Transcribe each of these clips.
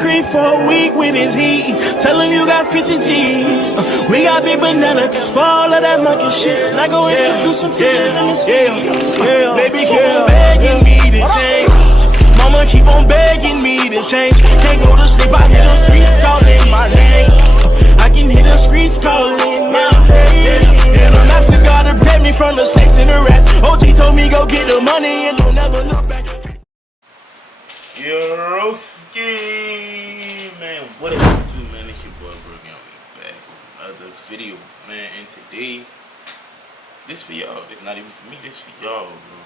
creep for a week with his heat. Tell him you got 50 G's. We got big banana, for all of that monkey shit. I go introduce him to yeah. Baby keep on begging me to change. Mama keep on begging me to change. Can't go to sleep, I hear the streets calling my name. I can hear the streets calling my name. And I'm asking God to protect me from the snakes and the rats. OG told me go get the money and don't never look back. Yoski, man, what up, YouTube, man? It's your boy Bro Gaming back with another video, man. And today, this for y'all. This not even for me. This for y'all, bro.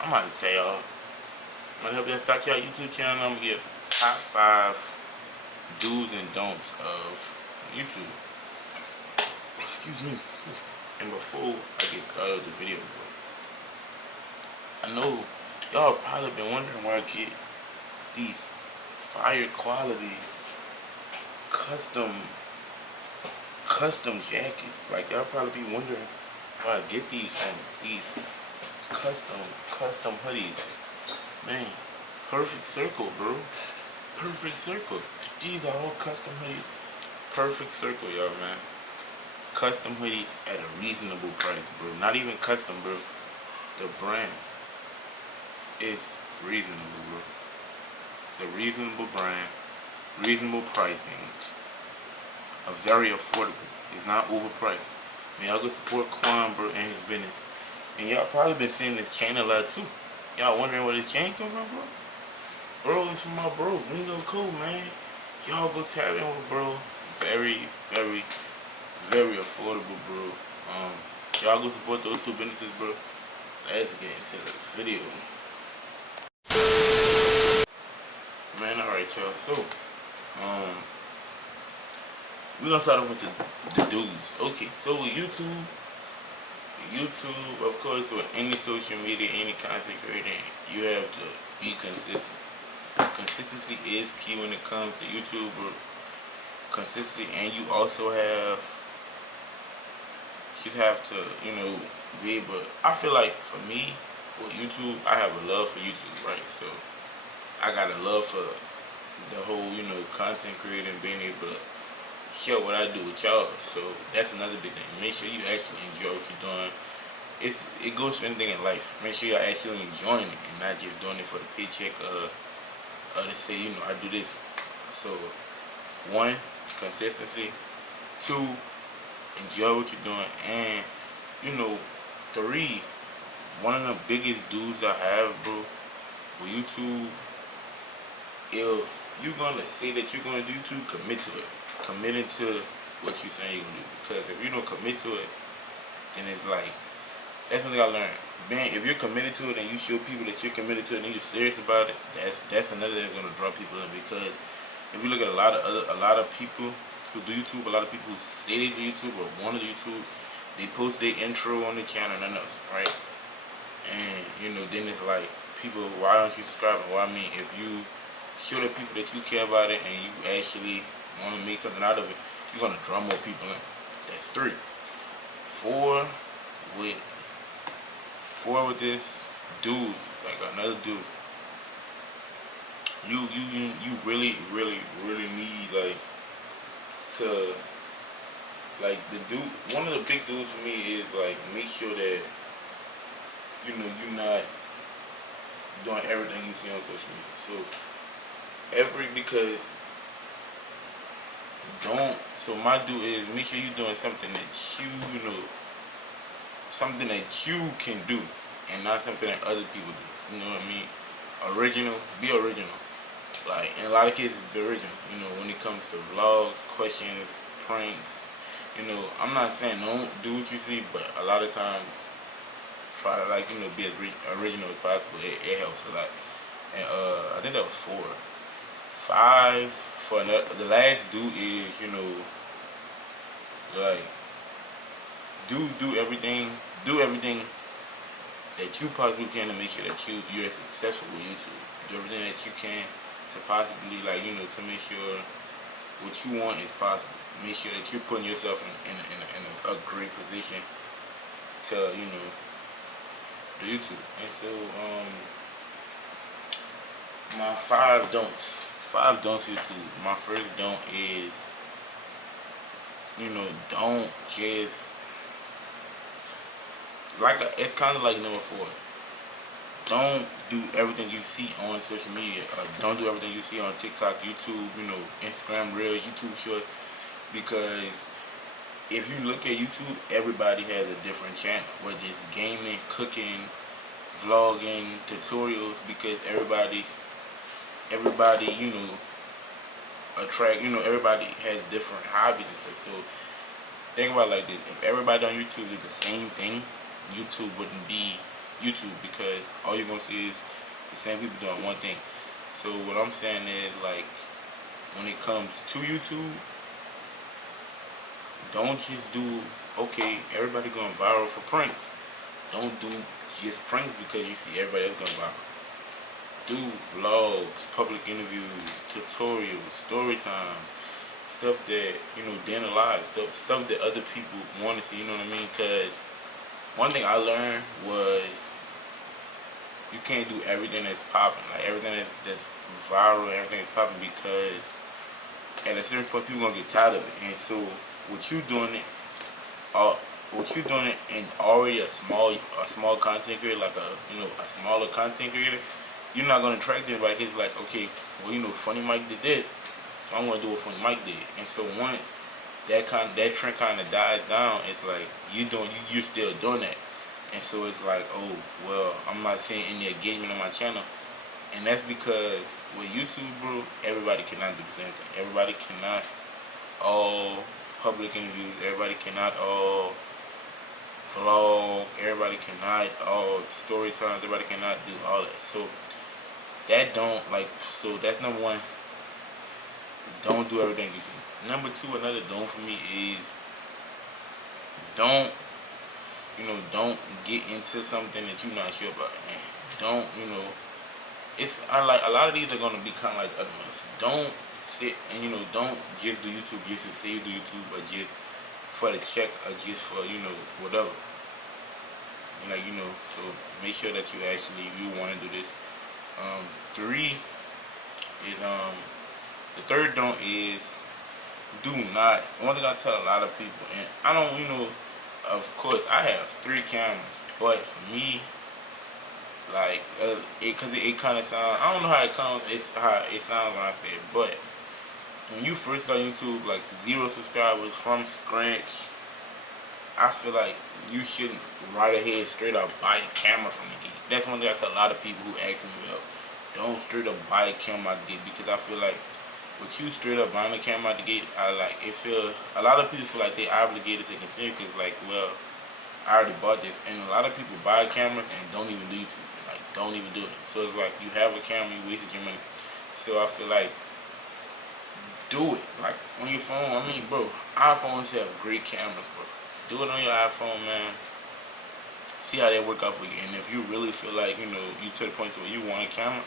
I'm about to tell y'all. I'm gonna help y'all start y'all YouTube channel. I'm gonna give top 5 do's and don'ts of YouTube. Excuse me. And before I get started with the video, bro, I know y'all probably been wondering where I get these fire quality custom jackets. Like, y'all probably be wondering where I get these custom hoodies. Man, Perfect Circle, bro. Perfect Circle. These are all custom hoodies. Perfect Circle, y'all, man. Custom hoodies at a reasonable price, bro. Not even custom, bro. The brand is reasonable, bro. It's a reasonable brand, reasonable pricing, a very affordable. It's not overpriced. Man, y'all go support Quan, bro, and his business. And y'all probably been seeing this chain a lot too. Y'all wondering where the chain come from, bro? Bro, it's from my bro, Ringo Cole, man. Y'all go tap in with bro. Very, very, very affordable, bro. Y'all go support those two businesses, bro. Let's get into the video. Man, alright, y'all. So, we're gonna start off with the dudes. Okay, so with YouTube, of course, with any social media, any content creator, you have to be consistent. Consistency is key when it comes to YouTube, bro. Consistency, and you also have to, you know, be able. I feel like for me, with YouTube, I have a love for YouTube, right? So I got a love for the whole, you know, content creating, being able to share what I do with y'all. So that's another big thing. Make sure you actually enjoy what you're doing. It goes for anything in life. Make sure you're actually enjoying it and not just doing it for the paycheck or to say, you know, I do this. So 1, consistency. 2, enjoy what you're doing. And, you know, 3, one of the biggest dudes I have, bro, with YouTube, if you're gonna say that you're gonna do YouTube, commit to it. Committing to what you're saying you're gonna do. Because if you don't commit to it, then it's like, that's one thing I learned. Man, if you're committed to it and you show people that you're committed to it and you're serious about it, that's another thing that's gonna draw people in. Because if you look at a lot of people who do YouTube, a lot of people who say they do YouTube or want to do YouTube, they post their intro on the channel and nothing else, right? And you know, then it's like, people, why don't you subscribe? Well, I mean, if you show the people that you care about it and you actually want to make something out of it, you're gonna draw more people in. That's 3. 4 with this dude, like another dude. You really need like to, like, the dude. One of the big dudes for me is like, make sure that, you know, you're not doing everything you see on social media. So so my dude is, make sure you're doing something that you know, something that you can do and not something that other people do. You know what I mean? Original, be original. Like, in a lot of cases, be original. You know, when it comes to vlogs, questions, pranks, you know, I'm not saying don't do what you see, but a lot of times try to, like, you know, be as original as possible. It helps a lot. And I think that was 4. 5 for the last dude is, you know, like, do everything that you possibly can to make sure that you're successful with YouTube. Do everything that you can to possibly, like, you know, to make sure what you want is possible. Make sure that you're putting yourself in a great position to, you know, do YouTube. And so my 5 don'ts. 5 don'ts YouTube. My first don't is, don't just it's kind of like number 4. Don't do everything you see on social media. Don't do everything you see on TikTok, YouTube, Instagram Reels, YouTube Shorts, because if you look at YouTube, everybody has a different channel, whether it's gaming, cooking, vlogging, tutorials, because everybody, everybody has different hobbies and stuff. So think about it like this: if everybody on YouTube did the same thing, YouTube wouldn't be YouTube, because all you're gonna see is the same people doing one thing. So what I'm saying is, like, when it comes to YouTube, don't just do, okay, everybody going viral for pranks. Don't do just pranks because you see everybody else going viral. Do vlogs, public interviews, tutorials, story times, stuff that, day in the lives, stuff that other people want to see, you know what I mean? Because one thing I learned was you can't do everything that's popping, like everything that's viral, everything that's popping, because at a certain point people gonna get tired of it. And so what you doing it and already a small content creator, like a smaller content creator, you're not gonna attract everybody. It's like, okay, well, Funny Mike did this, so I'm gonna do what Funny Mike did. And so once that trend kind of dies down, it's like you're still doing that. And so it's like, oh, well, I'm not seeing any engagement on my channel. And that's because with YouTube, bro, everybody cannot do the same thing. Everybody cannot all public interviews. Everybody cannot all vlog. Everybody cannot all story times. Everybody cannot do all that. So that's number 1. Don't do everything you see. Number 2, another don't for me is don't get into something that you're not sure about. And don't, I like a lot of these are gonna be kind of like other ones. Don't sit and don't just do YouTube just to say you do YouTube, or just for the check, or just for whatever. So make sure that you want to do this. 3 is the third don't is do not. One thing I tell a lot of people, and I don't, of course I have 3 cameras, but for me, like, because it kind of sounds, I don't know how it comes, it's how it sounds when I say it, but when you first start YouTube, like 0 subscribers from scratch, I feel like you shouldn't right ahead straight up buy a camera from the gate. That's one thing I tell a lot of people who ask me about. Don't straight up buy a camera out the gate, because I feel like with you straight up buying a camera out the gate, a lot of people feel like they're obligated to continue, because like, well, I already bought this. And a lot of people buy cameras and don't even do YouTube, like don't even do it. So it's like, you have a camera, you wasted your money. So I feel like, do it like on your phone. I mean, bro, iPhones have great cameras, bro. Do it on your iPhone, man. See how they work out for you. And if you really feel like, you to the point to where you want a camera,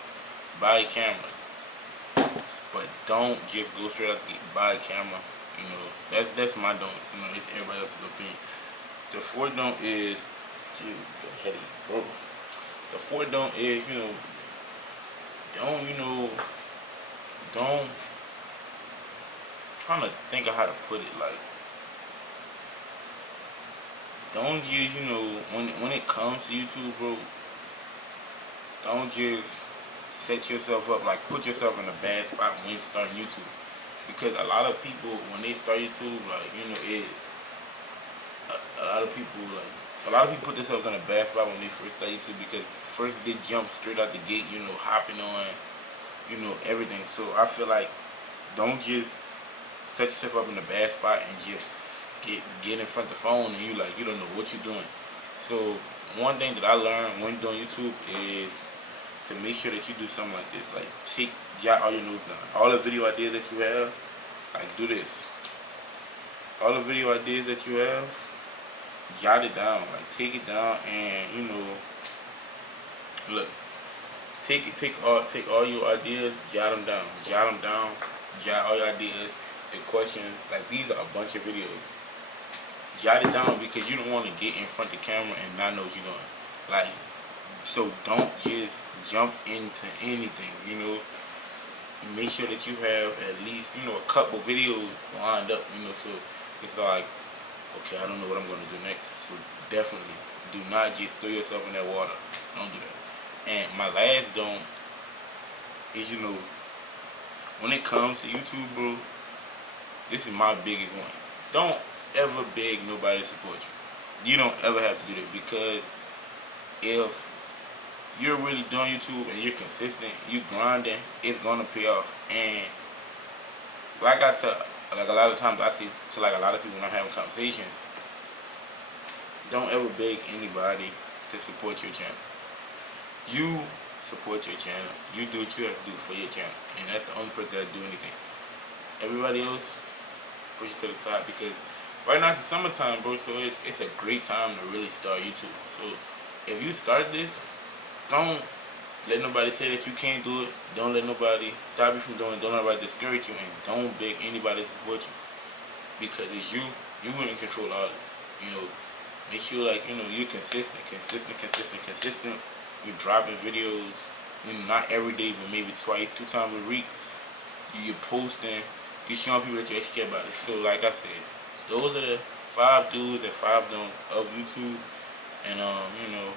buy cameras. But don't just go straight out to buy a camera. That's my don'ts. It's everybody else's opinion. The 4th don't is, dude, heady, bro. The 4th don't is, don't. I'm trying to think of how to put it. Like, don't just, when it comes to YouTube, bro, don't just set yourself up, like put yourself in a bad spot when you start YouTube. Because a lot of people, when they start YouTube, like, a lot of people put themselves in a bad spot when they first start YouTube, because first they jump straight out the gate, hopping on, everything. So I feel like, don't just set yourself up in a bad spot and just get in front of the phone and you don't know what you're doing. So one thing that I learned when doing YouTube is to make sure that you do something like this. Like, jot all your notes down. All the video ideas that you have, like, do this. All the video ideas that you have, jot it down. Like, take it down and, look, take all your ideas, jot them down. Jot all your ideas, the questions. Like, these are a bunch of videos. Jot it down, because you don't want to get in front of the camera and not know what you're doing. Like, So don't just jump into anything, you know. Make sure that you have at least, you know, a couple videos lined up, you know, so it's like, okay, I don't know what I'm going to do next. So definitely do not just throw yourself in that water. Don't do that. And my last don't is, you know, when it comes to YouTube, bro, this is my biggest one. Don't ever beg nobody to support you. You don't ever have to do that, because if you're really doing YouTube and you're consistent, you grinding, it's gonna pay off. And like I tell, like a lot of times I see to like a lot of people when I'm having conversations, don't ever beg anybody to support your channel. You support your channel. You do what you have to do for your channel, and that's the only person that do anything. Everybody else, push it to the side, because right now it's the summertime, bro. So it's a great time to really start YouTube. So if you start this, don't let nobody tell you that you can't do it. Don't let nobody stop you from doing it. Don't let nobody discourage you, and don't beg anybody to support you, because it's you. You in control all this. You know, make sure, like, you know, you're consistent. You're dropping videos, you know, not every day, but maybe twice, 2 times a week. You're posting. You're showing people that you actually care about it. So, like I said, those are the 5 do's and 5 don'ts of YouTube. And you know,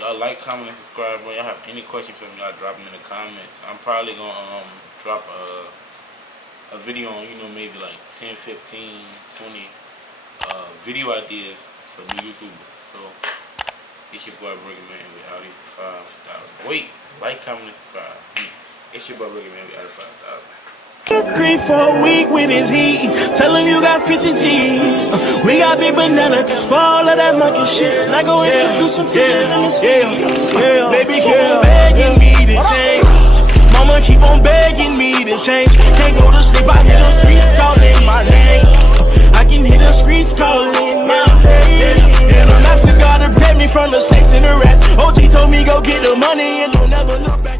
y'all like, comment, and subscribe. Bro, y'all have any questions for me, y'all drop them in the comments. I'm probably gonna drop a video on, you know, maybe like 10, 15, 20 video ideas for new YouTubers. So it's your boy Brooklyn Man. We out here 5,000. Wait, like, comment, and subscribe. It's your boy Brooklyn Man. We out here 5,000. Creep for a week with his heat. Tell him you got 50 G's. We got big banana for all of that monkey shit. I go introduce some baby keep on begging me to change. Mama keep on begging me to change. Can't go to sleep, I hear the streets calling my name. I can hear the streets calling my name. And I'm asking God to protect me from the snakes and the rats. OG told me go get the money and don't never look back.